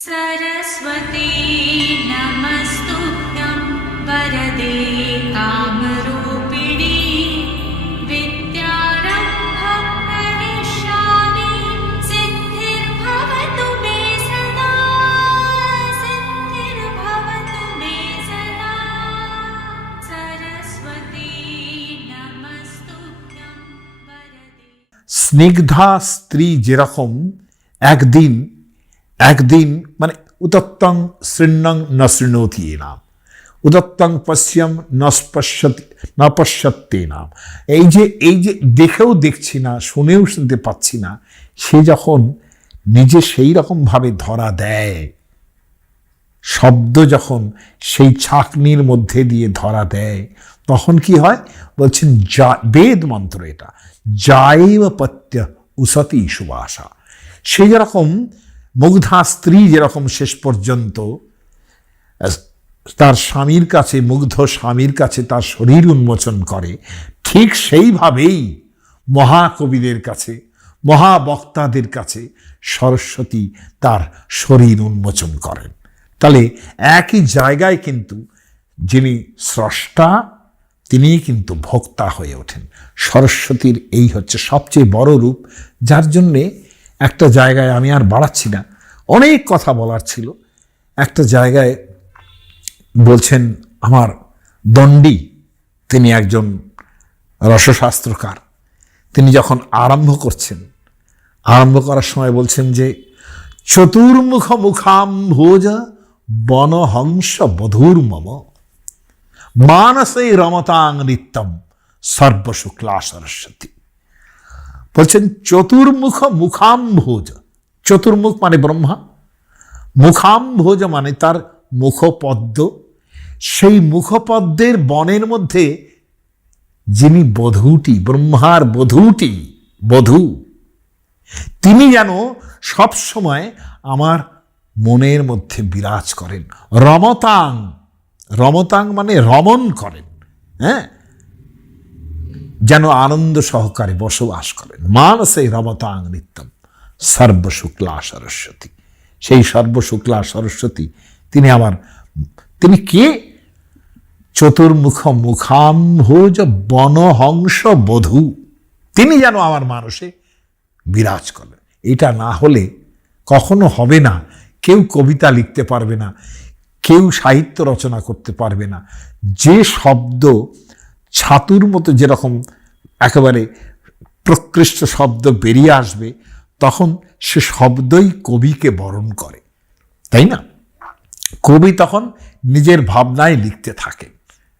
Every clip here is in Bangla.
सरस्वती नमस्तुभ्यं वरदे कामरूपिणी विद्यारम्भं करिष्यामि सिद्धिर्भवतु मे सदा सिद्धिर्भवतु मे सदा सरस्वती नमस्तुभ्यं वरदे। স্নিগ্ধা স্ত্রী যেরকম একদিন একদিন মানে উদত্তং শৃণ্যং ন শৃণোতি নাম উদত্তং পশ্যম ন পশ্যতে নাম, এই যে দেখেও দেখছি না, শুনেও শুনতে পাচ্ছি না, সে যখন নিজে সেই রকমভাবে ধরা দেয়, শব্দ যখন সেই ছাঁকনির মধ্যে দিয়ে ধরা দেয়, তখন কি হয় বলছেন, বেদ মন্ত্র এটা, জায়ব পত্য উসতি সুবাসা। সেই যেরকম মুগ্ধা স্ত্রী যেরকম শেষ পর্যন্ত তার স্বামীর কাছে, মুগ্ধ স্বামীর কাছে তার শরীর উন্মোচন করে, ঠিক সেইভাবেই মহাকবিদের কাছে, মহাবক্তাদের কাছে সরস্বতী তার শরীর উন্মোচন করেন। তাহলে একই জায়গায় কিন্তু যিনি স্রষ্টা তিনিই কিন্তু ভোক্তা হয়ে ওঠেন। সরস্বতীর এই হচ্ছে সবচেয়ে বড় রূপ, যার জন্যে একটা জায়গায়, আমি আর বাড়াচ্ছি না, অনেক কথা বলার ছিল, একটা জায়গায় বলছেন আমার দণ্ডী, তিনি একজন রসশাস্ত্রকার, তিনি যখন আরম্ভ করার সময় বলছেন যে চতুর্মুখ মুখাম্ভোজ বনহংস বধূর মম মানসে রমতাং নিত্যম সর্বশুক্লা সরস্বতী। বলছেন চতুর্মুখ মুখাম্ভোজ, চতুর্মুখ মানে ব্রহ্মা, মুখাম্ভোজ মানে তার মুখপদ্ম, সেই মুখপদ্মের বনের মধ্যে যিনি বধূটি, ব্রহ্মার বধূ, তিনি যেন সব সময় আমার মনের মধ্যে বিরাজ করেন। রমতাং মানে রমণ করেন, হ্যাঁ, যেন আনন্দ সহকারে বসবাস করেন। মানসে রমতাং নিত্যম সর্বশুক্লা সরস্বতী। সেই সর্বশুক্লা সরস্বতী তিনি কে? চতুর্মুখ মুখাম্ভোজ বনহংস বধূ, তিনি যেন আমার মানসে বিরাজ করেন। এটা না হলে কখনো হবে না। কেউ কবিতা লিখতে পারবে না, কেউ সাহিত্য রচনা করতে পারবে না। যে শব্দ ছাতুর মতো যেরকম একেবারে প্রকৃষ্ট শব্দ বেরিয়ে আসবে, তখন সে শব্দই কবিকে বরণ করে, তাই না? কবি তখন নিজের ভাবনায় লিখতে থাকে।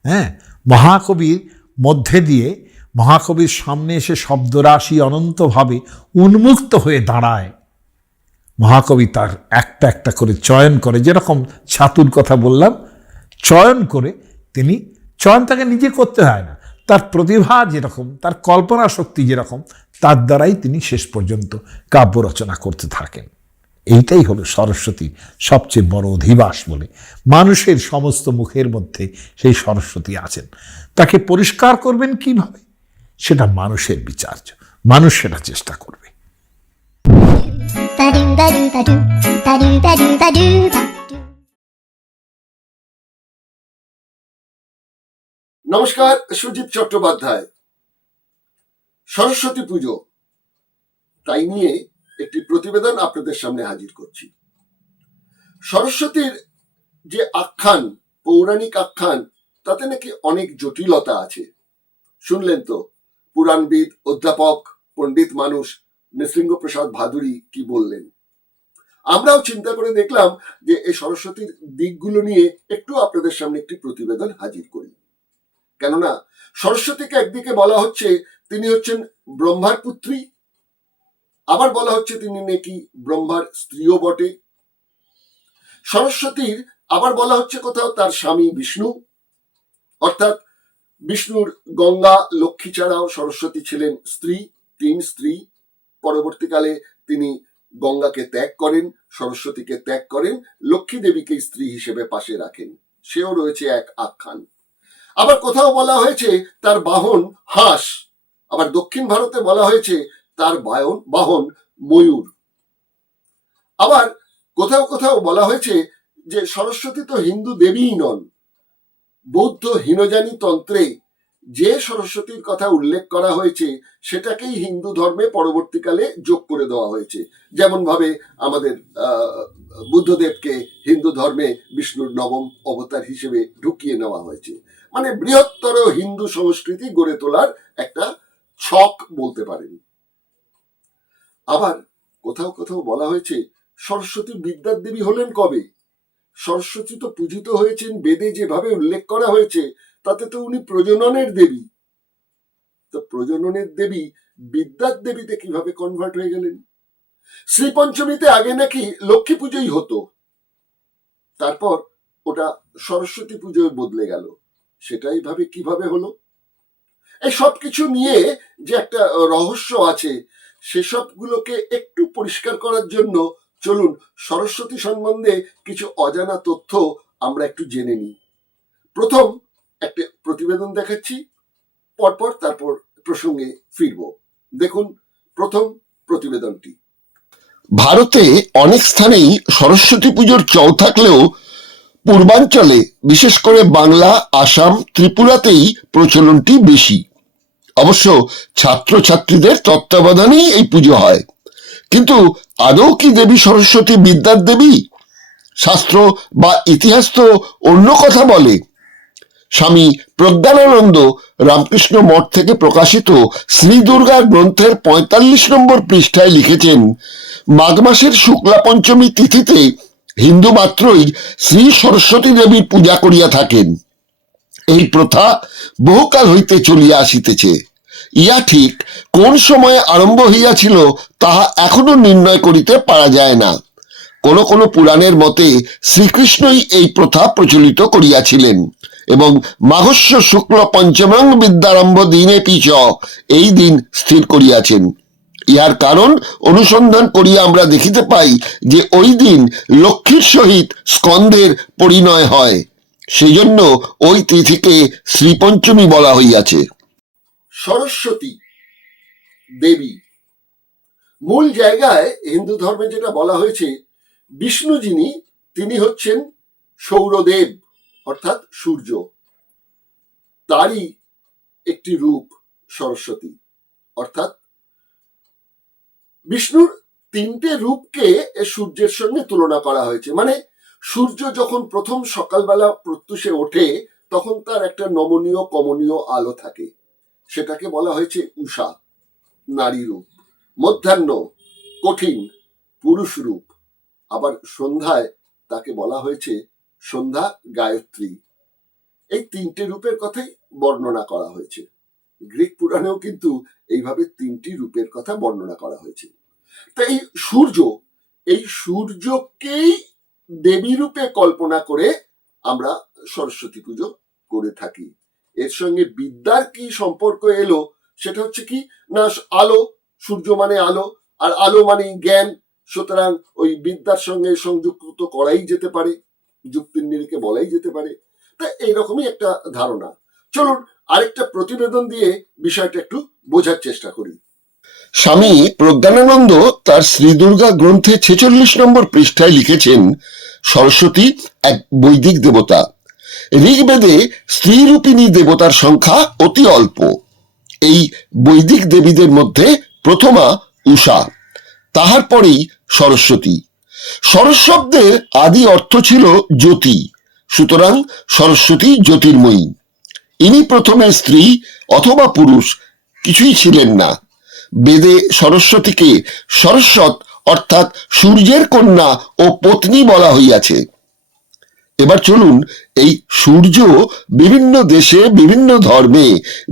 হ্যাঁ, মহাকবির মধ্যে দিয়ে, মহাকবির সামনে এসে শব্দরাশি অনন্তভাবে উন্মুক্ত হয়ে দাঁড়ায়। মহাকবি তার একটা একটা করে চয়ন করে, যেরকম ছাতুর কথা বললাম, চয়ন করে, তিনি চয়ন তাকে নিজে করতে হয় না, তার প্রতিভা যেরকম, তার কল্পনা শক্তি যেরকম, তার দ্বারাই তিনি শেষ পর্যন্ত কাব্য রচনা করতে থাকেন। এইটাই হলো সরস্বতীর সবচেয়ে বড় অধিবাস বলে। মানুষের সমস্ত মুখের মধ্যে সেই সরস্বতী আছেন। তাকে পরিষ্কার করবেন কিভাবে, সেটা মানুষের বিচার্য, মানুষ সেটা চেষ্টা করবে। নমস্কার, সুজিত চট্টোপাধ্যায়। সরস্বতী পুজো, তাই নিয়ে একটি প্রতিবেদন আপনাদের সামনে হাজির করছি। সরস্বতীর যে আখ্যান, পৌরাণিক আখ্যান, তাতে নাকি অনেক জটিলতা আছে। শুনলেন তো পুরাণবিদ, অধ্যাপক, পণ্ডিত মানুষ নৃসিংহপ্রসাদ ভাদুরী কি বললেন। আমরাও চিন্তা করে দেখলাম যে এই সরস্বতীর দিকগুলো নিয়ে একটু আপনাদের সামনে একটি প্রতিবেদন হাজির করি। কেননা সরস্বতীকে একদিকে বলা হচ্ছে তিনি হচ্ছেন ব্রহ্মার পুত্রী, আবার বলা হচ্ছে তিনি নাকি ব্রহ্মার স্ত্রীও বটে। সরস্বতীর আবার বলা হচ্ছে কোথাও তার স্বামী বিষ্ণু, অর্থাৎ বিষ্ণুর গঙ্গা, লক্ষ্মী ছাড়াও সরস্বতী ছিলেন স্ত্রী, 3 স্ত্রী। পরবর্তীকালে তিনি গঙ্গাকে ত্যাগ করেন, সরস্বতীকে ত্যাগ করেন, লক্ষ্মী দেবীকে স্ত্রী হিসেবে পাশে রাখেন, সেও রয়েছে এক আখ্যান। আবার কোথাও বলা হয়েছে তার বাহন হাঁস, আবার দক্ষিণ ভারতে বলা হয়েছে তার বাহন ময়ূর। আবার কোথাও কোথাও বলা হয়েছে যে সরস্বতী তো হিন্দু দেবীই নন, বৌদ্ধ হীনযানী তন্ত্রে যে সরস্বতীর কথা উল্লেখ করা হয়েছে সেটাকেই হিন্দু ধর্মে পরবর্তীকালে যোগ করে দেওয়া হয়েছে। যেমন ভাবে আমাদের বুদ্ধদেবকে হিন্দু ধর্মে বিষ্ণুর নবম অবতার হিসেবে ঢুকিয়ে নেওয়া হয়েছে। মানে বৃহত্তর হিন্দু সংস্কৃতি গড়ে তোলার একটা ছক বলতে পারেন। আবার কোথাও কোথাও বলা হয়েছে সরস্বতী বিদ্যার দেবী হলেন কবে? সরস্বতী তো পূজিত হয়েছেন বেদে যেভাবে উল্লেখ করা হয়েছে তাতে তো উনি প্রজননের দেবী। তো প্রজননের দেবী বিদ্যার দেবীতে কিভাবে কনভার্ট হয়ে গেলেন? শ্রীপঞ্চমীতে আগে নাকি লক্ষ্মী পুজোই হতো, তারপর ওটা সরস্বতী পুজোয় বদলে গেল, সেটাই ভাবে কিভাবে হলো? এই সব কিছু নিয়ে যে একটা রহস্য আছে সেসবগুলোকে একটু পরিষ্কার করার জন্য চলুন সরস্বতী সম্বন্ধে কিছু অজানা তথ্য আমরা একটু জেনে নিই। প্রথম একটা প্রতিবেদন দেখাচ্ছি, পরপর তারপর প্রসঙ্গে ফিরব। দেখুন প্রথম প্রতিবেদনটি। ভারতে অনেক স্থানেই সরস্বতী পুজোর চল থাকলেও পূর্বাঞ্চলে বিশেষ করে বাংলা, আসাম, ত্রিপুরাতেই প্রচলনটি বেশি। অবশ্য ছাত্রছাত্রীদের তত্ত্বাবধানেই এই পুজো হয়। কিন্তু আদৌ কি দেবী সরস্বতী বিদ্যার দেবী? শাস্ত্র বা ইতিহাস তো অন্য কথা বলে। স্বামী প্রজ্ঞানানন্দ রামকৃষ্ণ মঠ থেকে প্রকাশিত শ্রী দুর্গা গ্রন্থের ৪৫ নম্বর পৃষ্ঠায় লিখেছেন, মাঘ মাসের শুক্লা পঞ্চমী তিথিতে হিন্দু মাত্রই শ্রী সরস্বতী দেবীর পূজা করিয়া থাকেন। এই প্রথা বহুকাল হইতে চলিয়া আসিতেছে। ইয়া ঠিক কোন সময়ে আরম্ভ হইয়াছিল তাহা এখনো নির্ণয় করিতে পারা যায় না। কোন কোন পুরাণের মতে শ্রীকৃষ্ণই এই প্রথা প্রচলিত করিয়াছিলেন এবং মাঘস্য শুক্ল পঞ্চমং বিদ্যারম্ভ দিনে পিছ এই দিন স্থির করিয়াছেন। ইহার কারণ অনুসন্ধান করিয়া আমরা দেখিতে পাই যে ওই দিন লক্ষ্মীর সহিত স্কন্ধের পরিণয় হয়, সেই জন্য ওই তিথিকে শ্রীপঞ্চমী বলা হইয়াছে। সরস্বতী দেবী মূল জায়গায় হিন্দু ধর্মে যেটা বলা হয়েছে, বিষ্ণু যিনি তিনি হচ্ছেন সৌরদেব অর্থাৎ সূর্য, তারই একটি রূপ সরস্বতী। অর্থাৎ বিষ্ণুর তিনটে রূপকে সূর্যের সঙ্গে তুলনা করা হয়েছে। মানে সূর্য যখন প্রথম সকালবেলা প্রত্যুষে ওঠে তখন তার একটা নমনীয় কমনীয় আলো থাকে, সেটাকে বলা হয়েছে উষা, নারী রূপ। মধ্যাহ্ন কঠিন, পুরুষ রূপ। আবার সন্ধ্যায় তাকে বলা হয়েছে সন্ধ্যা, গায়ত্রী। এই তিনটে রূপের কথাই বর্ণনা করা হয়েছে। গ্রিক পুরাণেও কিন্তু এইভাবে তিনটি রূপের কথা বর্ণনা করা হয়েছে। তা এই সূর্যকেই দেবী রূপে কল্পনা করে আমরা সরস্বতী পুজো করে থাকি। এর সঙ্গে বিদ্যার কি সম্পর্ক এলো সেটা হচ্ছে কি না, আলো, সূর্য মানে আলো, আর আলো মানে জ্ঞান, সুতরাং ওই বিদ্যার সঙ্গে সংযুক্ত করাই যেতে পারে, যুক্তির নিরিখে বলাই যেতে পারে। তা এইরকমই একটা ধারণা। চলুন আরেকটা প্রতিবেদন দিয়ে বিষয়টা একটু বোঝার চেষ্টা করি। স্বামী প্রজ্ঞানানন্দ তার শ্রী দুর্গা গ্রন্থে ৪৬ নম্বর পৃষ্ঠায় লিখেছেন, সরস্বতী এক বৈদিক দেবতা। ঋগ্বেদে স্ত্রীরূপিণী দেবতার সংখ্যা অতি অল্প। এই বৈদিক দেবীদের মধ্যে প্রথমা উষা, তাহার পরেই সরস্বতী। সরস শব্দের আদি অর্থ ছিল জ্যোতি, সুতরাং সরস্বতী জ্যোতির্ময়ী। ইনি প্রথমে স্ত্রী অথবা পুরুষ কিছুই ছিলেন না। বেদে সরস্বতীকে সরস্বত অর্থাৎ সূর্যের কন্যা ও পত্নী বলা হইয়াছে। এবার চলুন এই সূর্য বিভিন্ন দেশে বিভিন্ন ধর্মে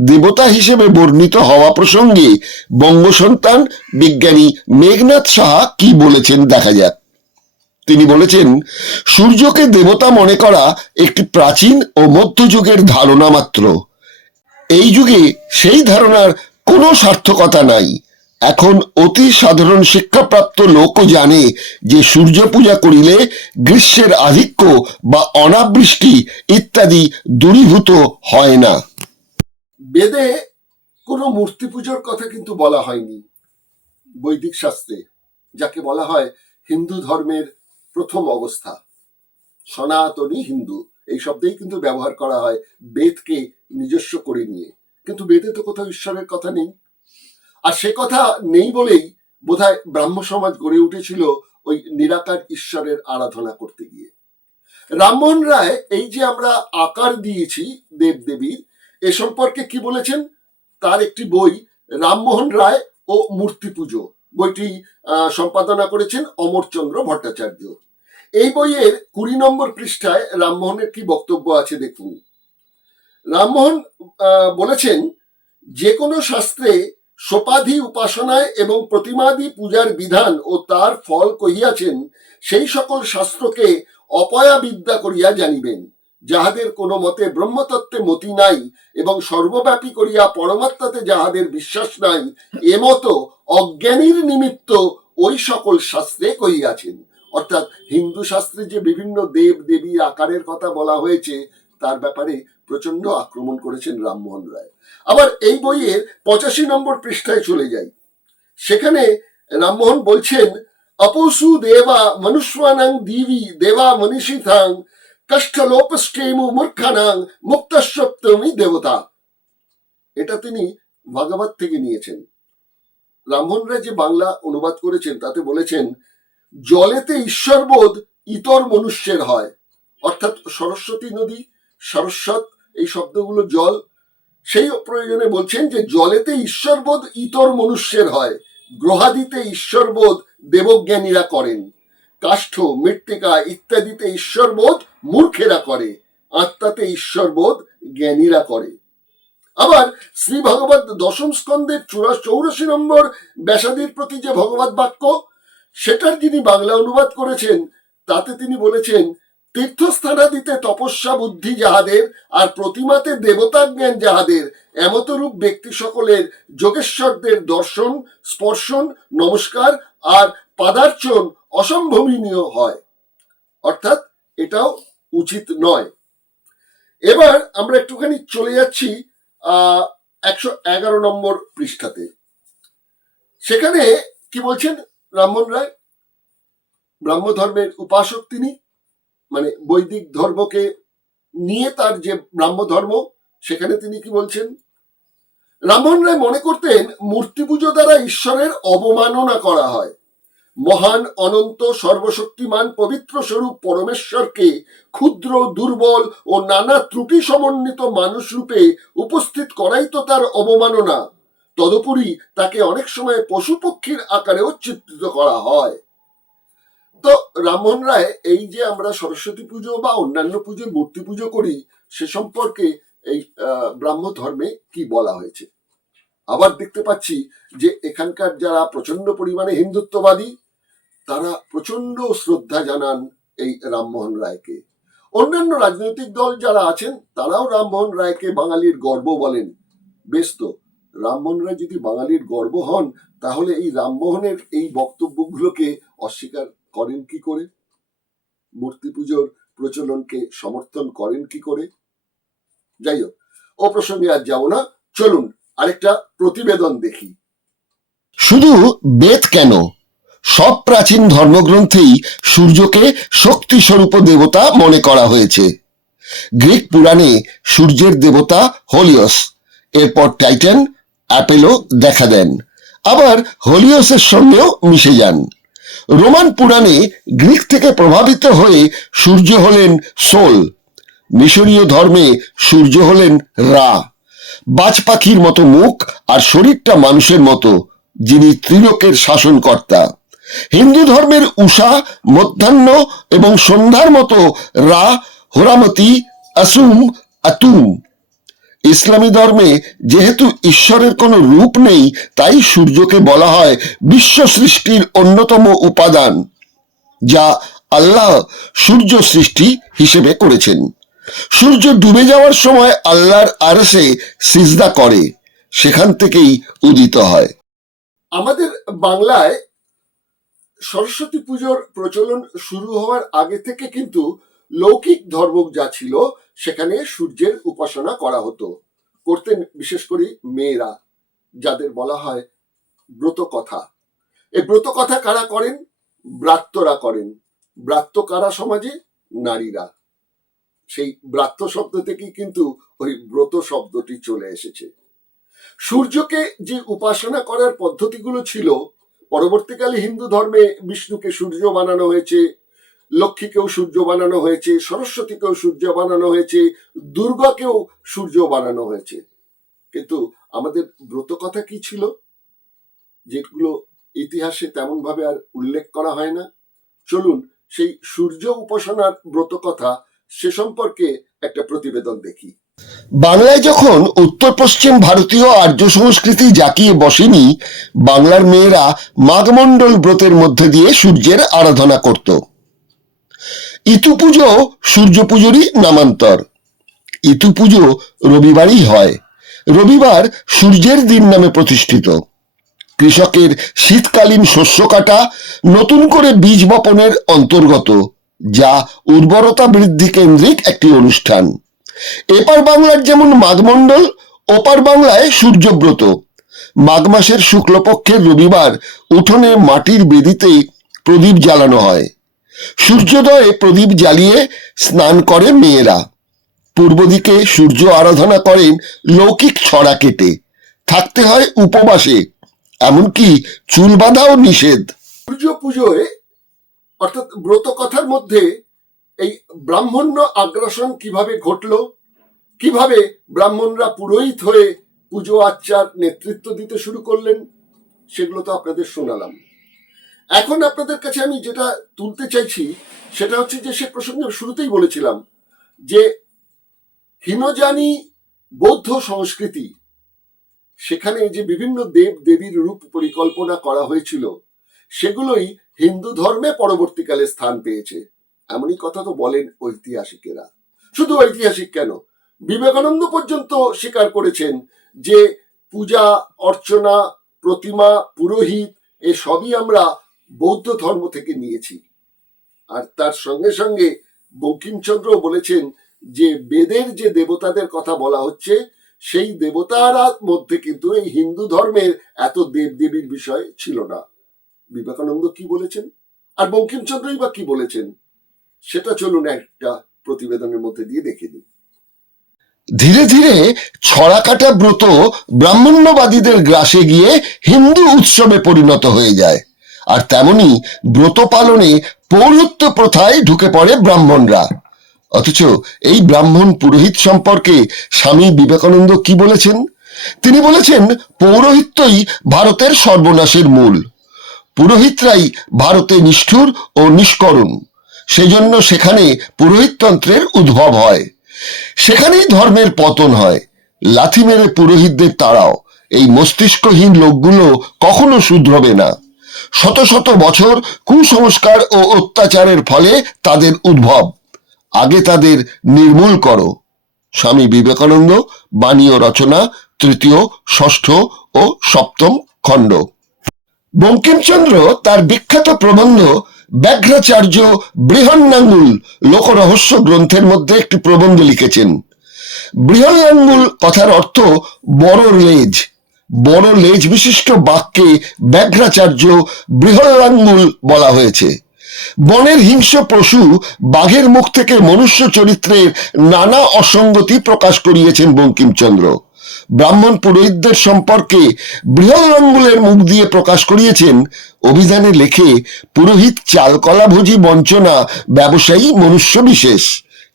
দেবতা হিসেবে বর্ণিত হওয়া প্রসঙ্গে বঙ্গসন্তান বিজ্ঞানী মেঘনাথ সাহা কি বলেছেন দেখা যাক। তিনি বলেছেন, সূর্যকে দেবতা মনে করা একটি প্রাচীন ও মধ্যযুগের ধারণা মাত্র। এই যুগে সেই ধারণার কোনো সার্থকতা নাই। এখন অতি সাধারণ শিক্ষাপ্রাপ্ত লোকও জানে যে সূর্য পূজা করিলে গ্রীষ্মের আধিক্য বা অনাবৃষ্টি ইত্যাদি দূরীভূত হয় না। বেদে কোনো মূর্তি পুজোর কথা কিন্তু বলা হয়নি বৈদিক শাস্ত্রে, যাকে বলা হয় হিন্দু ধর্মের প্রথম অবস্থা, সনাতনী হিন্দু এই শব্দেই কিন্তু ব্যবহার করা হয় বেদকে নিজস্ব করে নিয়ে। কিন্তু বেদে তো কোথাও ঈশ্বরের কথা নেই, আর সে কথা নেই বলেই বোধহয় ব্রাহ্ম সমাজ গড়ে উঠেছিল ওই নিরাকার ঈশ্বরের আরাধনা করতে গিয়ে। রামমোহন রায় এই যে আমরা আকার দিয়েছি দেব দেবীর, এ সম্পর্কে কি বলেছেন তার একটি বই রামমোহন রায় ও মূর্তি পুজো, বইটি সম্পাদনা করেছেন অমরচন্দ্র ভট্টাচার্য। এই বইয়ের 20 নম্বর পৃষ্ঠায় রামমোহনের কি বক্তব্য আছে দেখুন। রামমোহন বলেছেন, যে কোনো শাস্ত্রে সোপাধি উপাসনায় এবং প্রতিমাদি পূজার বিধান ও তার ফল কহিয়াছেন, সেই সকল শাস্ত্রকে অপয়া বিদ্যা করিয়া জানিবেন। যাহাদের কোনো মতে ব্রহ্মতত্ত্বে মতি নাই এবং সর্বব্যাপী করিয়া পরমাত্মাতে যাহাদের বিশ্বাস নাই, এমতো অজ্ঞানীর নিমিত্ত ওই সকল শাস্ত্রে কহিয়াছেন। অর্থাৎ হিন্দু শাস্ত্রে যে বিভিন্ন দেব দেবীর আকারের কথা বলা হয়েছে তার ব্যাপারে প্রচন্ড আক্রমণ করেছেন রামমোহন রায়। আবার এই বইয়ের 85 নম্বর পৃষ্ঠায় চলে যাই, সেখানে রামমোহন বলছেন, অপসু দেবা মনুষ্যানাং দিবি দেবা মনীষিথাং কষ্ঠলোপষ্টেমু মূর্খানাং মুক্তসপ্তমী দেবতা। এটা তিনি ভাগবত থেকে নিয়েছেন। রামমোহন রায় যে বাংলা অনুবাদ করেছেন তাতে বলেছেন, জলেতে ঈশ্বরবোধ ইতর মনুষ্যের হয়। অর্থাৎ সরস্বতী নদী, সরস্বত এই শব্দগুলো জল, সেই প্রয়োজনে বলছেন যে জলেতে ঈশ্বরবোধ ইতর মনুষ্যের হয়, গ্রহাদিতে ঈশ্বরবোধ দেবজ্ঞানীরা করেন, কাষ্ঠ মৃত্তিকা ইত্যাদিতে ঈশ্বরবোধ মূর্খেরা করে, আত্মাতে ঈশ্বরবোধ জ্ঞানীরা করে। আবার শ্রী ভগবত দশম স্কন্ধের 84 নম্বর ব্যাসাদির প্রতি যে ভগবত বাক্য, সেটার যিনি বাংলা অনুবাদ করেছেন তাতে তিনি বলেছেন, তীর্থস্থানাদিতে তপস্যা বুদ্ধি যাহাদের আর প্রতিমাতে দেবতা জ্ঞান যাহাদের, এমতরূপ ব্যক্তি সকলের যোগেশ্বরদের দর্শন স্পর্শন নমস্কার আর পাদার্চন অসম্ভবনীয় হয়। অর্থাৎ এটাও উচিত নয়। এবার আমরা একটুখানি চলে যাচ্ছি 111 নম্বর পৃষ্ঠাতে। সেখানে কি বলছেন রামমোহন রায়? ব্রাহ্ম ধর্মের উপাসক তিনি, মানে বৈদিক ধর্মকে নিয়ে তার যে ব্রাহ্ম ধর্ম, সেখানে তিনি কি বলছেন? রামমোহন রায় মনে করতেন মূর্তি পুজো দ্বারা ঈশ্বরের অবমাননা করা হয়। মহান অনন্ত সর্বশক্তিমান পবিত্র স্বরূপ পরমেশ্বরকে ক্ষুদ্র দুর্বল ও নানা ত্রুটি সমন্বিত মানুষ রূপে উপস্থিত করাই তো তার অবমাননা। তদুপরি তাকে অনেক সময় পশু পক্ষীর আকারেও চিত্রিত করা হয়। তো রামমোহন রায় এই যে আমরা সরস্বতী পুজো বা অন্যান্য পুজোর মূর্তি পুজো করি, সে সম্পর্কে এই ব্রাহ্ম ধর্মে কি বলা হয়েছে। আবার দেখতে পাচ্ছি যে এখানকার যারা প্রচন্ড পরিমাণে হিন্দুত্ববাদী, তারা প্রচন্ড শ্রদ্ধা জানান এই রামমোহন রায়কে। অন্যান্য রাজনৈতিক দল যারা আছেন তারাও রামমোহন রায়কে বাঙালির গর্ব বলেন। বেশ, তো রামমোহন রায় যদি বাঙালির গর্ব হন, তাহলে এই রামমোহনের এই বক্তব্যগুলোকে অস্বীকার করেন কি করে? মূর্তি পুজোর প্রচলনকে সমর্থন করেন কি করে? যাই হোক, ও প্রসঙ্গে আর যাব না। চলুন আরেকটা প্রতিবেদন দেখি। শুধু বেদ কেন, সব প্রাচীন ধর্মগ্রন্থেই সূর্যকে শক্তি স্বরূপ দেবতা মনে করা হয়েছে। গ্রিক পুরাণে সূর্যের দেবতা হোলিওস, এরপর টাইটান, অ্যাপেলো দেখা দেন, আবার হোলিওসের সঙ্গেও মিশে যান। রোমান পুরাণে গ্রিক থেকে প্রভাবিত হয়ে সূর্য হলেন সোল। মিশরীয় ধর্মে সূর্য হলেন রা, বাজ পাখির মতো মুখ আর শরীরটা মানুষের মতো, যিনি ত্রিলোকের শাসনকর্তা। হিন্দু ধর্মের উষা, মধ্যাহ্ন এবং সন্ধ্যার মতো রা, হোরামতি, আসুম, আতুম। ইসলামী ধর্মে যেহেতু ঈশ্বরের কোনো রূপ নেই, তাই সূর্যকে বলা হয় বিশ্ব সৃষ্টির অন্যতম উপাদান, যা আল্লাহ সূর্য সৃষ্টি হিসেবে করেছেন। সূর্য ডুবে যাওয়ার সময় আল্লাহর আরশে সিজদা করে, সেখান থেকেই উদিত হয়। আমাদের বাংলায় সরস্বতী পুজোর প্রচলন শুরু হওয়ার আগে থেকে কিন্তু লৌকিক ধর্ম যা ছিল সেখানে সূর্যের উপাসনা করা হতো, করতেন বিশেষ করে মেয়েরা, যাদের বলা হয় ব্রত কথা। এই ব্রত কথা কারা করেন? ব্রাত্যরা করেন। ব্রাত্য কারা সমাজে? নারীরা। সেই ব্রাত্য শব্দ থেকেই কিন্তু ওই ব্রত শব্দটি চলে এসেছে। সূর্যকে যে উপাসনা করার পদ্ধতিগুলো ছিল, পরবর্তীকালে হিন্দু ধর্মে বিষ্ণুকে সূর্য বানানো হয়েছে, লক্ষ্মীকেও সূর্য বানানো হয়েছে, সরস্বতীকেও সূর্য বানানো হয়েছে, দুর্গাকেও সূর্য বানানো হয়েছে। কিন্তু আমাদের ব্রত কথা কি ছিল, যেগুলো ইতিহাসে তেমন ভাবে আর উল্লেখ করা হয় না? চলুন সেই সূর্য উপাসনার ব্রত কথা সে সম্পর্কে একটা প্রতিবেদন দেখি। বাংলায় যখন উত্তর পশ্চিম ভারতীয় আর্য সংস্কৃতি জাঁকিয়ে বসেনি, বাংলার মেয়েরা মাঘমণ্ডল ব্রতের মধ্যে দিয়ে সূর্যের আরাধনা করত। ইতু পুজো সূর্য পুজোরই নামান্তর। ইতু পুজো রবিবারই হয়। রবিবার সূর্যের দিন নামে প্রতিষ্ঠিত। কৃষকের শীতকালীন শস্য কাটা, নতুন করে বীজ বপনের অন্তর্গত, যা উর্বরতা বৃদ্ধি কেন্দ্রিক একটি অনুষ্ঠান। এপার বাংলার যেমন মাঘমণ্ডল, ওপার বাংলায় সূর্যব্রত। মাঘ মাসের শুক্লপক্ষের রবিবার উঠোনে মাটির বেদিতে প্রদীপ জ্বালানো হয়। সূর্যোদয়ে প্রদীপ জ্বালিয়ে স্নান করে মেয়েরা। পূর্ব দিকে সূর্য আরাধনা করেন লৌকিক ছড়া কেটে। থাকতে হয় উপবাসে, এমনকি চুল বাঁধাও নিষেধ। সূর্য পুজোয় অর্থাৎ ব্রত কথার মধ্যে এই ব্রাহ্মণ্য আগ্রাসন কিভাবে ঘটলো, কিভাবে ব্রাহ্মণরা পুরোহিত হয়ে পুজো আচ্চার নেতৃত্ব দিতে শুরু করলেন, সেগুলো তো আপনাদের শোনালাম। এখন আপনাদের কাছে আমি যেটা তুলতে চাইছি সেটা হচ্ছে যে, সে প্রসঙ্গে শুরুতেই বলেছিলাম যে হীনযানী বৌদ্ধ সংস্কৃতি, সেখানে যে বিভিন্ন দেব দেবীর রূপ পরিকল্পনা করা হয়েছিল, সেগুলোই হিন্দু ধর্মে পরবর্তীকালে স্থান পেয়েছে। এমনই কথা তো বলেন ঐতিহাসিকেরা। শুধু ঐতিহাসিক কেন, বিবেকানন্দ পর্যন্ত স্বীকার করেছেন যে পূজা অর্চনা, প্রতিমা, পুরোহিত এসবই আমরা বৌদ্ধ ধর্ম থেকে নিয়েছি। আর তার সঙ্গে সঙ্গে বঙ্কিমচন্দ্র বলেছেন যে বেদের যে দেবতাদের কথা বলা হচ্ছে, সেই দেবতারা মধ্যে কিন্তু এই হিন্দু ধর্মের এত দেবদেবীর বিষয় ছিল না। বিবেকানন্দ কি বলেছেন আর বঙ্কিমচন্দ্রই বা কি বলেছেন, সেটা চলুন একটা প্রতিবেদনের মধ্যে দিয়ে দেখে দিই। ধীরে ধীরে ছড়াকাটা ব্রত ব্রাহ্মণ্যবাদীদের গ্রাসে গিয়ে হিন্দু উৎসবে পরিণত হয়ে যায়। আর তেমনি ব্রত পালনে পৌরত্ব প্রথায় ঢুকে পড়ে ব্রাহ্মণরা। অথচ এই ব্রাহ্মণ পুরোহিত সম্পর্কে স্বামী বিবেকানন্দ কি বলেছেন? তিনি বলেছেন, পৌরোহিত্যই ভারতের সর্বনাশের মূল। পুরোহিতরাই ভারতে নিষ্ঠুর ও নিষ্করুণ। সেজন্য সেখানে পুরোহিততন্ত্রের উদ্ভব হয়, সেখানেই ধর্মের পতন হয়। লাথি মেরে পুরোহিতদের তাড়াও, এই মস্তিষ্কহীন লোকগুলো কখনো শুধরবে না। শত শত বছর কুসংস্কার ও অত্যাচারের ফলে তাদের উদ্ভব। আগে তাদের নির্মূল করো। স্বামী বিবেকানন্দ, বাণী ও রচনা, 3য়, 6ষ্ঠ ও 7ম খণ্ড। বঙ্কিমচন্দ্র তার বিখ্যাত প্রবন্ধ ব্যাঘ্রাচার্য বৃহন্নাঙ্গুল লোকরহস্য গ্রন্থের মধ্যে একটি প্রবন্ধ লিখেছেন। বৃহন্নাঙ্গুল কথার অর্থ বড় লেজ। বড় লেজ বিশিষ্ট বাঘকে ব্যাঘ্রাচার্য বৃহন্নাঙ্গুল বলা হয়েছে। বনের হিংস্র পশু বাঘের মুখ থেকে মনুষ্য চরিত্রের নানা অসঙ্গতি প্রকাশ করিয়েছেন বঙ্কিমচন্দ্র। ব্রাহ্মণ পুরোহিতদের সম্পর্কে বৃহন্নাঙ্গুলের মুখ দিয়ে প্রকাশ করিয়েছেন। অভিধানে লেখে, পুরোহিত চালকলাভোজী বঞ্চনা ব্যবসায়ী মনুষ্য বিশেষ।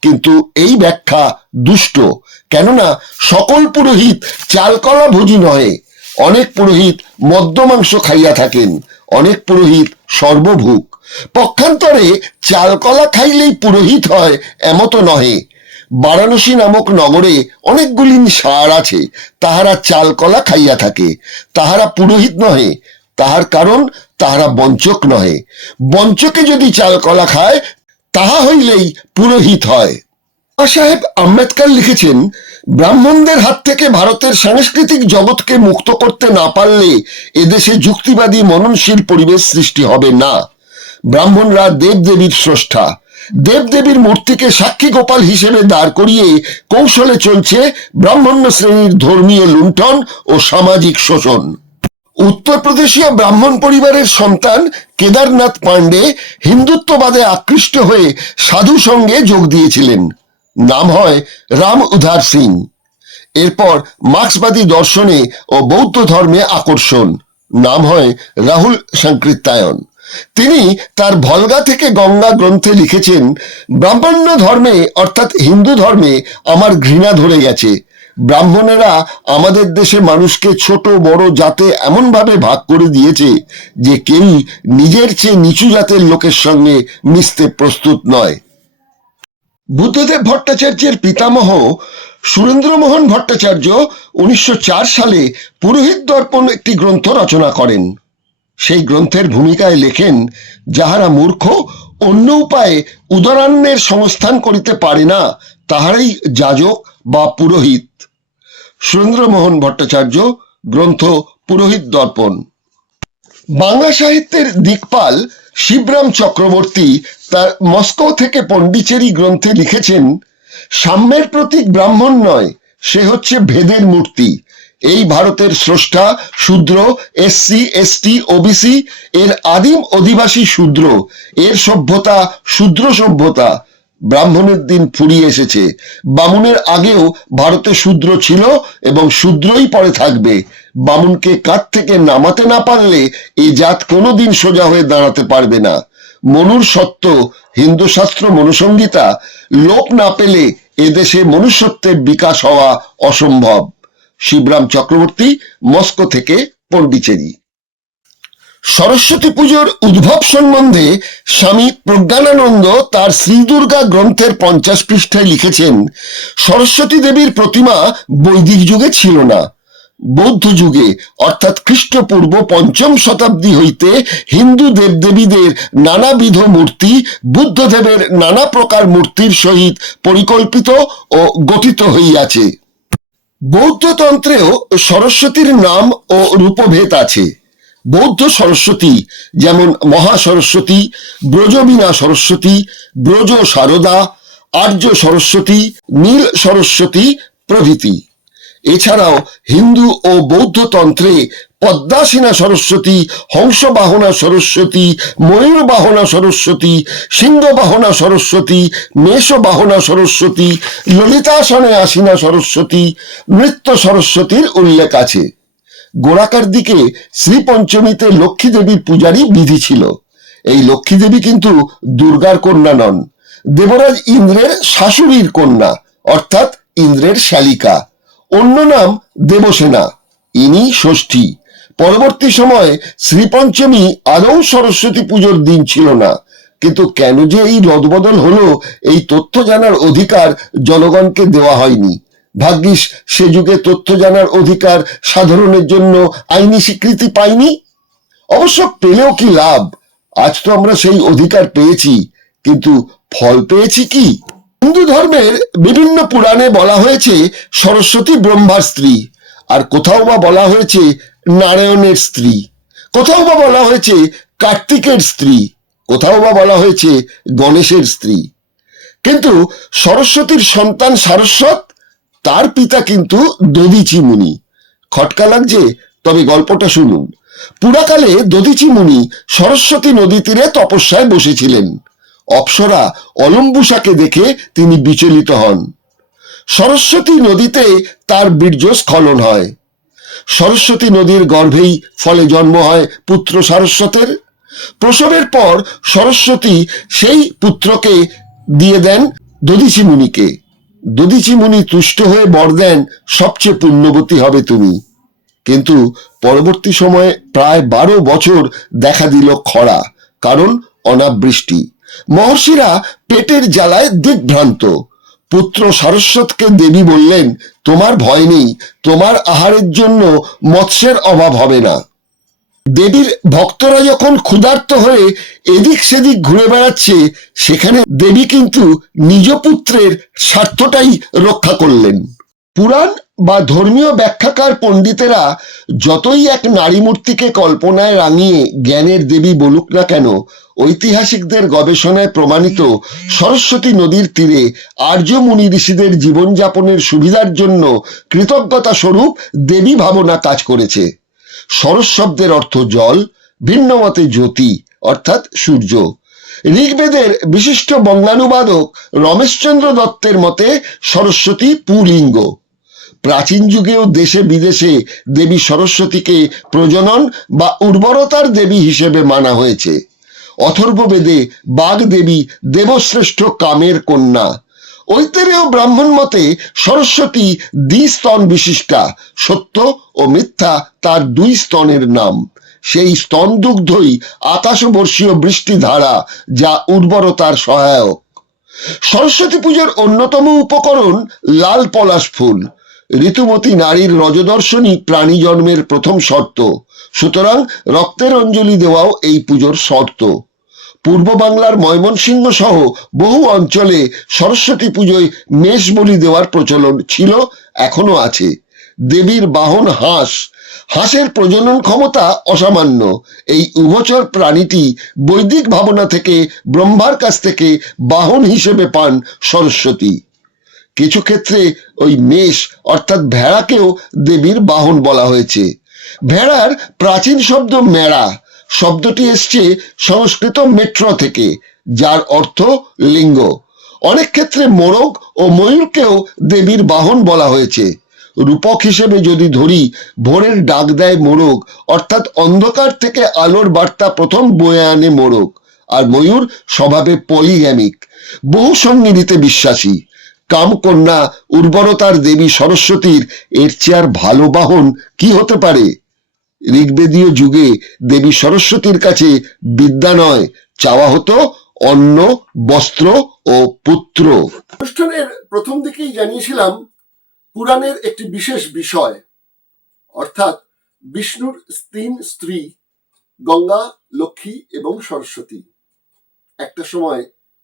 কিন্তু এই ব্যাখ্যা দুষ্ট, কেননা সকল পুরোহিত চালকলাভোজী নয়। অনেক পুরোহিত মদ্য মাংস খাইয়া থাকেন, অনেক পুরোহিত সর্বভুক। পক্ষান্তরে চালকলা খাইলেই পুরোহিত হয় এমতো নহে। বারাণসী নামক নগরে অনেকগুলি ষাঁড় আছে, তাহারা চালকলা খাইয়া থাকে, তাহারা পুরোহিত নহে। তাহার কারণ তাহারা বঞ্চক নহে। বঞ্চকে যদি চালকলা খায়, তাহা হইলেই পুরোহিত হয়। সাহেব আম্বেদকর লিখেছেন, ব্রাহ্মণদের হাত থেকে ভারতের সাংস্কৃতিক জগৎকে মুক্ত করতে না পারলে এদেশে যুক্তিবাদী মননশীল পরিবেশ সৃষ্টি হবে না। ব্রাহ্মণরা দেবদেবীর স্রষ্টা। দেবদেবীর মূর্তিকে সাক্ষী গোপাল হিসেবে দাঁড় করিয়ে কৌশলে চলছে ব্রাহ্মণ্য শ্রেণীর ধর্মীয় লুণ্ঠন ও সামাজিক শোষণ। উত্তরপ্রদেশীয় ব্রাহ্মণ পরিবারের সন্তান কেদারনাথ পাণ্ডে হিন্দুত্ববাদে আকৃষ্ট হয়ে সাধু সঙ্গে যোগ দিয়েছিলেন। নাম হয় রাম উধার সিং। এরপর মার্ক্সবাদী দর্শনে ও বৌদ্ধ ধর্মে আকর্ষণ। নাম হয় রাহুল সংকৃত্যায়ন। তিনি তার ভলগা থেকে গঙ্গা গ্রন্থে লিখেছেন, ব্রাহ্মণ্য ধর্মে অর্থাৎ হিন্দু ধর্মে আমার ঘৃণা ধরে গেছে। ব্রাহ্মণেরা আমাদের দেশে মানুষকে ছোট বড় জাতে এমনভাবে ভাগ করে দিয়েছে যে কেউ নিজের চেয়ে নিচু জাতের লোকের সঙ্গে মিশতে প্রস্তুত নয়। বুদ্ধদেব ভট্টাচার্যের পিতামহ সুরেন্দ্রমোহন ভট্টাচার্য 1904 সালে পুরোহিত দর্পণ একটি গ্রন্থ রচনা করেন। সেই গ্রন্থের ভূমিকায় লেখেন, যাহারা মূর্খ অন্য উপায়ে উদরান্নের সংস্থান করিতে পারে না তাহারাই যাজক বা পুরোহিত। সুরেন্দ্রমোহন ভট্টাচার্য, গ্রন্থ পুরোহিত দর্পণ। বাংলা সাহিত্যের দিকপাল শিবরাম চক্রবর্তী তার মস্কো থেকে পন্ডিচেরি গ্রন্থে লিখেছেন, সাম্যের প্রতীক ব্রাহ্মণ নয়, সে হচ্ছে ভেদের মূর্তি। এই ভারতের স্রষ্টা শূদ্র, এসসি এসটি ওবিসি এর আদিম অধিবাসী শূদ্র। এর সভ্যতা শূদ্র সভ্যতা। ব্রাহ্মণের দিন ফুরিয়ে এসেছে। বামুনের আগেও ভারতে শূদ্র ছিল এবং শূদ্রই পরে থাকবে। বামুনকে কাঁধ থেকে নামাতে না পারলে এই জাত কোনোদিন সোজা হয়ে দাঁড়াতে পারবে না। মনুর সত্য, হিন্দু শাস্ত্র মনুসংহিতা লোপ না পেলে এদেশে মনুষ্যত্বের বিকাশ হওয়া অসম্ভব। শিবরাম চক্রবর্তী, মস্কো থেকে পন্ডিচেরি। সরস্বতী পুজোর উদ্ভব সম্বন্ধে স্বামী প্রজ্ঞানানন্দ তার শ্রী দুর্গা গ্রন্থের 50 পৃষ্ঠায় লিখেছেন, সরস্বতী দেবীর প্রতিমা বৈদিক যুগে ছিল না। বৌদ্ধ যুগে অর্থাৎ খ্রিস্টপূর্ব 5ম শতাব্দী হইতে হিন্দু দেবদেবীদের নানাবিধ মূর্তি বুদ্ধদেবের নানা প্রকার মূর্তির সহিত পরিকল্পিত ও গঠিত হইয়াছে। বৌদ্ধতন্ত্রেও সরস্বতীর নাম ও রূপভেদ আছে। বৌদ্ধ সরস্বতী যেমন মহা সরস্বতী, ব্রজবীণা সরস্বতী, ব্রজ শারদা, আর্য সরস্বতী, নীল সরস্বতী প্রভৃতি। এছাড়াও হিন্দু ও বৌদ্ধ তন্ত্রে পদ্মাসীনা সরস্বতী, হংসবাহনা সরস্বতী, ময়ূরবাহনা সরস্বতী, সিংহবাহনা সরস্বতী, মেষবাহনা সরস্বতী, ললিতাসনে আসীনা সরস্বতী, নৃত্য সরস্বতীর উল্লেখ আছে। গোড়াকার দিকে শ্রীপঞ্চমীতে লক্ষ্মী দেবীর পূজারই বিধি ছিল। এই লক্ষ্মী দেবী কিন্তু দুর্গার কন্যা নন, দেবরাজ ইন্দ্রের শাশুড়ির কন্যা অর্থাৎ ইন্দ্রের শালিকা। অন্য নাম দেবসেনা, ইনি ষষ্ঠী। পরবর্তী সময়ে শ্রীপঞ্চমী আদৌ সরস্বতী পুজোর দিন ছিল না। কিন্তু কেন যে এই রদবদল হলো, এই তথ্য জানার অধিকার জনগণকে দেওয়া হয়নি। ভাগ্যিস সে যুগে তথ্য জানার অধিকার সাধারণের জন্য আইনি স্বীকৃতি পায়নি। অবশ্য পেলেও কি লাভ? আজ তো আমরা সেই অধিকার পেয়েছি, কিন্তু ফল পেয়েছি কি? হিন্দু ধর্মের বিভিন্ন পুরাণে বলা হয়েছে সরস্বতী ব্রহ্মার স্ত্রী, আর কোথাও বা বলা হয়েছে নারায়ণের স্ত্রী, কোথাও বা বলা হয়েছে কার্তিকের স্ত্রী, কোথাও বা বলা হয়েছে গণেশের স্ত্রী। কিন্তু সরস্বতীর সন্তান সারস্বত, তার পিতা কিন্তু দধিচি মুনি। খটকা লাগছে? তবে গল্পটা শুনুন। পুরাকালে দধিচি মুনি সরস্বতী নদী তীরে তপস্যায় বসেছিলেন। অপ্সরা অলম্বুসাকে দেখে তিনি বিচলিত হন। সরস্বতী নদীতে তার বীর্যস্খলন হয়। সরস্বতী নদীর গর্ভেই ফলে জন্ম হয় পুত্র সারস্বতের। প্রসবের পর সরস্বতী সেই পুত্রকে দিয়ে দেন দধিচি মুনিকে। দধিচি মুনি তুষ্ট হয়ে বর দেন, সবচেয়ে পুণ্যবতী হবে তুমি। কিন্তু পরবর্তী সময়ে প্রায় 12 বছর দেখা দিল খরা, কারণ অনাবৃষ্টি। মহর্ষিরা পেটের জ্বালায় দিগ্ভ্রান্ত। পুত্র সারস্বতকে দেবী বললেন, তোমার ভয় নেই, তোমার আহারের জন্য মৎস্যের অভাব হবে না। দেবীর ভক্তরা যখন ক্ষুধার্ত হয়ে এদিক সেদিক ঘুরে বেড়াচ্ছে, সেখানে দেবী কিন্তু নিজ পুত্রের স্বার্থটাই রক্ষা করলেন। পুরাণ বা ধর্মীয় ব্যাখ্যাকার পণ্ডিতেরা যতই এক নারী মূর্তিকে কল্পনায় রাঙিয়ে জ্ঞানের দেবী বলুক না কেন, ঐতিহাসিকদের গবেষণায় প্রমাণিত সরস্বতী নদীর তীরে আর্য মুনি ঋষিদের জীবনযাপনের সুবিধার জন্য কৃতজ্ঞতা স্বরূপ দেবী ভাবনা কাজ করেছে। সরস শব্দের অর্থ জল, ভিন্ন মতে জ্যোতি অর্থাৎ সূর্য। ঋগ্বেদের বিশিষ্ট বঙ্গানুবাদক রমেশচন্দ্র দত্তের মতে সরস্বতী পুলিঙ্গ। প্রাচীন যুগেও দেশে বিদেশে দেবী সরস্বতীকে প্রজনন বা উর্বরতার দেবী হিসেবে মানা হয়েছে। অথর্ববেদে বাগ দেবী দেবশ্রেষ্ঠ কামের কন্যা। ঐতরেয় ব্রাহ্মণ মতে সরস্বতী দ্বিস্তন বিশিষ্টা, সত্য ও মিথ্যা তার দুই স্তনের নাম। সেই স্তন দুগ্ধই 28 বর্ষীয় বৃষ্টি ধারা, যা উর্বরতার সহায়ক। সরস্বতী পুজোর অন্যতম উপকরণ লাল পলাশ ফুল। ঋতুমতী নারীর রজদর্শনই প্রাণী জন্মের প্রথম শর্ত, সুতরাং রক্তের অঞ্জলি দেওয়াও এই পুজোর শর্ত। পূর্ব বাংলার ময়মনসিংহ সহ বহু অঞ্চলে সরস্বতী পুজোয় মেষ বলি দেওয়ার প্রচলন ছিল, এখনো আছে। দেবীর বাহন হাঁস। হাঁসের প্রজনন ক্ষমতা অসামান্য। এই উভচর প্রাণীটি বৈদিক ভাবনা থেকে ব্রহ্মার কাছ থেকে বাহন হিসেবে পান সরস্বতী। কিছু ক্ষেত্রে ওই মেষ অর্থাৎ ভেড়াকেও দেবীর বাহন বলা হয়েছে। ভেড়ার প্রাচীন শব্দ মেড়া, শব্দটি এসছে সংস্কৃত মেট্র থেকে, যার অর্থ লিঙ্গ। অনেক ক্ষেত্রে মোরগ ও ময়ূরকেও দেবীর বাহন বলা হয়েছে। রূপক হিসেবে যদি ধরি, ভোরের ডাক দেয় মোরগ, অর্থাৎ অন্ধকার থেকে আলোর বার্তা প্রথম বয়ে আনে মোরগ। আর ময়ূর স্বভাবে পলিগ্যামিক, বহু সঙ্গিনীতে বিশ্বাসী। কামকন্যা উর্বরতার দেবী সরস্বতীর এর চেয়ে আর ভালো বাহন কি হতে পারে? ঋগ্বেদীয় যুগে দেবী সরস্বতীর কাছে বিদ্যা নয়, চাওয়া হতো অন্ন, বস্ত্র ও পুত্র। অনুষ্ঠানের প্রথম দিকেই জানিয়েছিলাম পুরাণের একটি বিশেষ বিষয়, অর্থাৎ বিষ্ণুর 3 স্ত্রী গঙ্গা, লক্ষ্মী এবং সরস্বতী। একটা সময়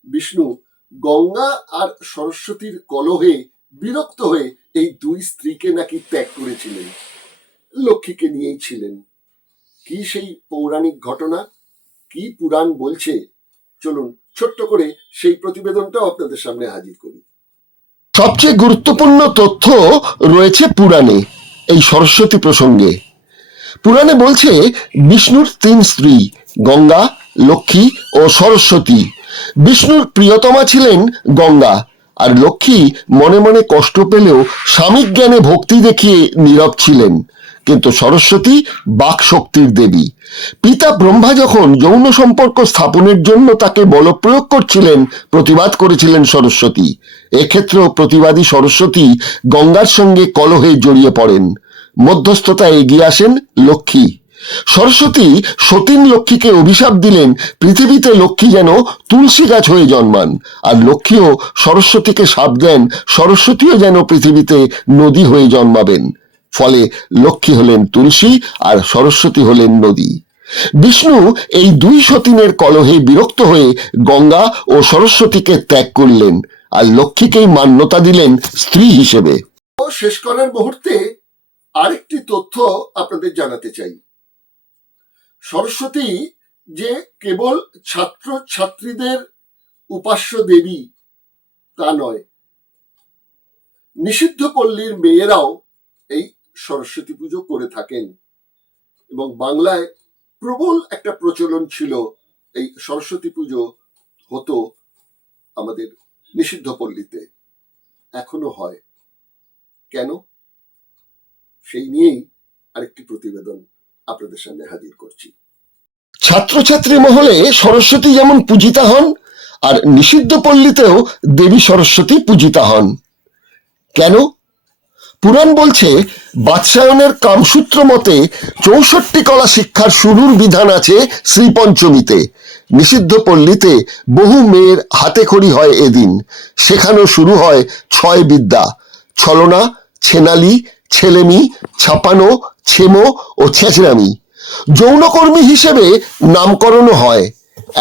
বিষ্ণু গঙ্গা আর সরস্বতীর কলহে বিরক্ত হয়ে এই 2 স্ত্রীকে নাকি ত্যাগ করেছিলেন, লক্ষ্মীকে নিয়েই ছিলেন। কি সেই পৌরাণিক ঘটনা, কি পুরাণ বলছে, চলুন ছোট্ট করে সেই প্রতিবেদনটাও আপনাদের সামনে হাজির করি। সবচেয়ে গুরুত্বপূর্ণ তথ্য রয়েছে পুরাণে এই সরস্বতী প্রসঙ্গে। পুরাণে বলছে বিষ্ণুর 3 স্ত্রী গঙ্গা, লক্ষ্মী ও সরস্বতী। বিষ্ণুর প্রিয়তমা ছিলেন গঙ্গা, আর লক্ষ্মী মনে মনে কষ্ট পেলেও স্বামীক জ্ঞানে ভক্তি দেখিয়ে নীরব ছিলেন। কিন্তু সরস্বতী বাকশক্তির দেবী। পিতা ব্রহ্মা যখন যৌন সম্পর্ক স্থাপনের জন্য তাকে বলপ্রয়োগ করছিলেন, প্রতিবাদ করেছিলেন সরস্বতী। এক্ষেত্রেও প্রতিবাদী সরস্বতী গঙ্গার সঙ্গে কলহে জড়িয়ে পড়েন। মধ্যস্থতায় এগিয়ে আসেন লক্ষ্মী। সরস্বতী সতীন লক্ষ্মীকে অভিশাপ দিলেন পৃথিবীতে লক্ষ্মী যেন তুলসী গাছ হয়ে জন্মান, আর লক্ষ্মীও সরস্বতীকে শাপ দেন সরস্বতীও যেন পৃথিবীতে নদী হয়ে জন্মাবেন। ফলে লক্ষ্মী হলেন তুলসী আর সরস্বতী হলেন নদী। বিষ্ণু এই 2 সতীনের কলহে বিরক্ত হয়ে গঙ্গা ও সরস্বতীকে ত্যাগ করলেন, আর লক্ষ্মীকেই মান্যতা দিলেন স্ত্রী হিসেবে। শেষ করার মুহূর্তে আরেকটি তথ্য আপনাদের জানাতে চাই। সরস্বতী যে কেবল ছাত্র ছাত্রীদের উপাস্য দেবী তা নয়, নিষিদ্ধ পল্লীর মেয়েরাও এই সরস্বতী পুজো করে থাকেন। এবং বাংলায় প্রবল একটা প্রচলন ছিল, এই সরস্বতী পুজো হতো আমাদের নিষিদ্ধ পল্লীতে, এখনো হয়। কেন? সেই নিয়েই আরেকটি প্রতিবেদন আপনাদের সামনে হাজির করছি। ছাত্রছাত্রী মহলে সরস্বতী যেমন পূজিতা হন, আর নিষিদ্ধ পল্লীতেও দেবী সরস্বতী পূজিতা হন। কেন? পুরাণ বলছে বাৎসায়নের কামসূত্র মতে 64 কলা শিক্ষার শুরুর বিধান আছে শ্রীপঞ্চমীতে। নিষিদ্ধ পল্লীতে বহু মেয়ের হাতে খড়ি হয় এদিন। শেখানো শুরু হয় 6 বিদ্যা: ছলনা, ছেনালি, ছেলেমি, ছাপানো, ছেমো ও ছেঁচড়ামি। যৌনকর্মী হিসেবে নামকরণও হয়।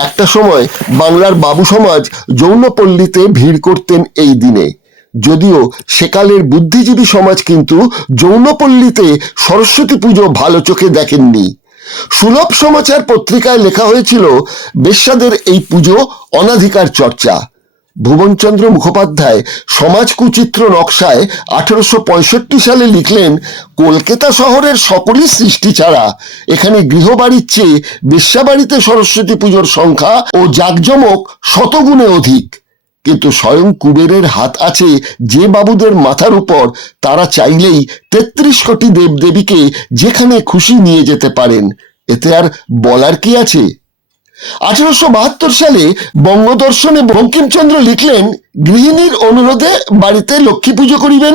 একটা সময় বাংলার বাবু সমাজ যৌনপল্লীতে ভিড় করতেন এই দিনে। যদিও সেকালের বুদ্ধিজীবী সমাজ কিন্তু যৌনপল্লীতে সরস্বতী পুজো ভালো চোখে দেখেননি। সুলভ সমাচার পত্রিকায় লেখা হয়েছিল বেশ্যাদের এই পুজো অনাধিকার চর্চা। ভুবনচন্দ্র মুখোপাধ্যায় সমাজ কুচিত্র নকশায় 1865 সালে লিখলেন, কলকাতা শহরের সকলই সৃষ্টি ছাড়া এখানে গৃহবাড়ির চেয়ে বেশ্যাবাড়িতে সরস্বতী পুজোর সংখ্যা ও জাঁকজমক শতগুণে অধিক। কিন্তু স্বয়ং কুবেরের হাত আছে যে বাবুদের মাথার উপর, তারা চাইলেই 33 কোটি দেবদেবীকে যেখানে খুশি নিয়ে যেতে পারেন। এতে আর বলার কি আছে? 1872 সালে বঙ্গদর্শনে বঙ্কিমচন্দ্র লিখলেন, গৃহিণীর অনুরোধে বাড়িতে লক্ষ্মী পুজো করিবেন,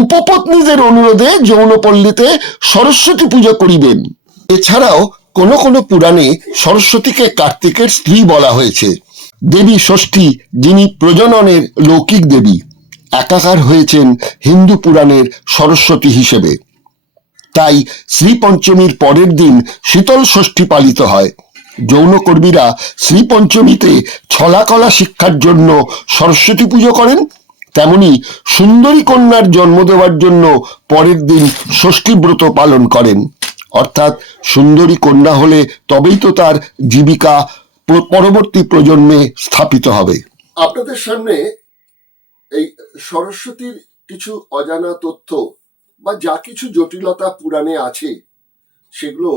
উপপত্নীদের অনুরোধে যৌনপল্লীতে সরস্বতী পুজো করিবেন। এছাড়াও কোন কোন পুরাণে সরস্বতীকে কার্তিকের স্ত্রী বলা হয়েছে। দেবী ষষ্ঠী, যিনি প্রজননের লৌকিক দেবী, একাকার হয়েছেন হিন্দু পুরাণের সরস্বতী হিসেবে। তাই শ্রীপঞ্চমীর পরের দিন শীতল ষষ্ঠী পালিত হয়। যৌনকর্মীরা শ্রীপঞ্চমীতে ছলাকলা শিক্ষার জন্য সরস্বতী পুজো করেন, তেমনি সুন্দরী কন্যার জন্ম দেওয়ার জন্য পরের দিন ষষ্ঠী ব্রত পালন করেন। অর্থাৎ সুন্দরী কন্যা হলে তবেই তো তার জীবিকা পরবর্তী প্রজন্মে স্থাপিত হবে। আপনাদের সামনে এই সরস্বতীর কিছু অজানা তথ্য বা যা কিছু জটিলতা পুরাণে আছে সেগুলো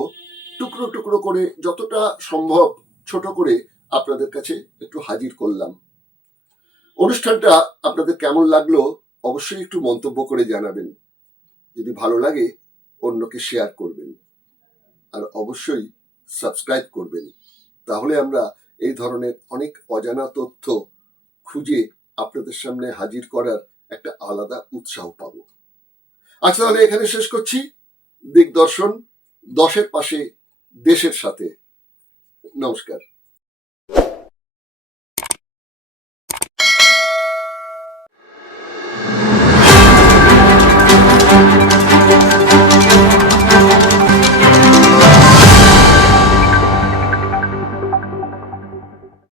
টুকরো টুকরো করে যতটা সম্ভব ছোট করে আপনাদের কাছে একটু হাজির করলাম। অনুষ্ঠানটা আপনাদের কেমন লাগলো অবশ্যই একটু মন্তব্য করে জানাবেন। যদি ভালো লাগে অন্যকে শেয়ার করবেন, আর অবশ্যই সাবস্ক্রাইব করবেন। তাহলে আমরা এই ধরনের অনেক অজানা তথ্য খুঁজে আপনাদের সামনে হাজির করার একটা আলাদা উৎসাহ পাব। আচ্ছা, তাহলে এখানে শেষ করছি। দিগদর্শন, 10-এর পাশে, দেশের সাথে। নমস্কার।